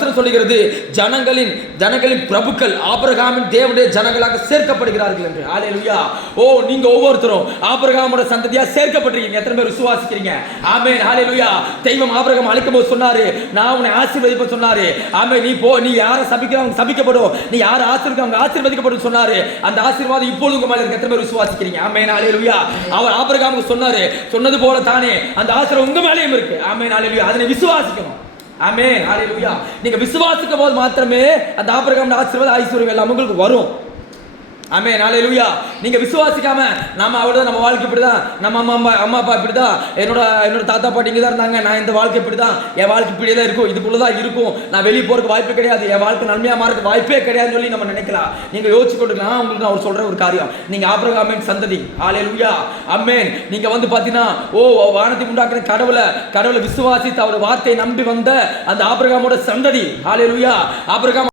வசனம் சொல்லுகிறது, ஜனங்களின் பிரபுக்கள் ஆபிரகாமின் தேவனுடைய ஜனங்களாக சேர்க்கப்படுகிறார்கள் என்று. ஹல்லேலூயா. ஓ, நீங்க ஒவ்வொருத்தரும் ஆபிரகாமோட சந்ததியா சேர்க்கப்பட்டிருக்கீங்க. எத்தனை பேர் விசுவாசிக்கிறீங்க? ஆமென். ஹல்லேலூயா. தெய்வம் ஆபிரகாம் அழைக்கும் போது சொன்னாரு, நான் உன்னை ஆசீர்வதிப்ப சொன்னாரு. ஆமென். நீ போ, நீ யாரை சபிக்கிறவங்க சபிக்கப்படும், நீ யாரை ஆசீர்வதிக்கிறவங்க ஆசீர்வதிக்கப்படும் சொன்னாரு. அந்த ஆசீர்வாதம் இப்பொழுது உங்க மேல இருக்கு. எத்தனை பேர் விசுவாசிக்கிறீங்க? ஆமென். ஹல்லேலூயா. அவர் ஆபிரகாமுக்கு சொன்னாரு, சொன்னது போல தானே அந்த ஆசீர்வாதம் உங்க மேலயும் இருக்கு. ஆமென். ஹல்லேலூயா. அதனை விசுவாசிக்கணும். ஆமென். ஹல்லேலூயா. நீங்க விசுவாசிக்கும் போது மாத்திரமே அந்த ஆபிரகாம் ஆசீர்வாதம் ஐஸ்வர்யம் எல்லாம் உங்களுக்கு வரும். ஆமென். ஹல்லேலூயா. நீங்க விசுவாசிக்காம நம்ம அவ்வளவுதான், நம்ம வாழ்க்கை இப்படிதான், நம்ம அம்மா அப்பா இப்படிதான், என்னோட தாத்தா பாட்டி இங்க தான் இருந்தாங்க, நான் இந்த வாழ்க்கை இப்படிதான், என் வாழ்க்கை இப்படியே தான் இருக்கும், இதுக்குள்ளதான் இருக்கும், நான் வெளியே போறதுக்கு வாய்ப்பே கிடையாது, என் வாழ்க்கை நன்மையா மாறதுக்கு வாய்ப்பே கிடையாதுன்னு சொல்லி நம்ம நினைக்கலாம். நீங்க யோசிச்சு கொண்டிருக்கலாம். உங்களுக்கு அவர் சொல்ற ஒரு காரியம், நீங்க ஆபிரகாமின் சந்ததி. ஹல்லேலூயா. ஆமென். நீங்க பாத்தீங்கன்னா, ஓ, வானத்தை உண்டாக்குற கடவுளை விசுவாசித்து அவர் வார்த்தையை நம்பி வந்த அந்த ஆபிரகாமோட சந்ததி. ஹல்லேலூயா. ஆபிரகாம்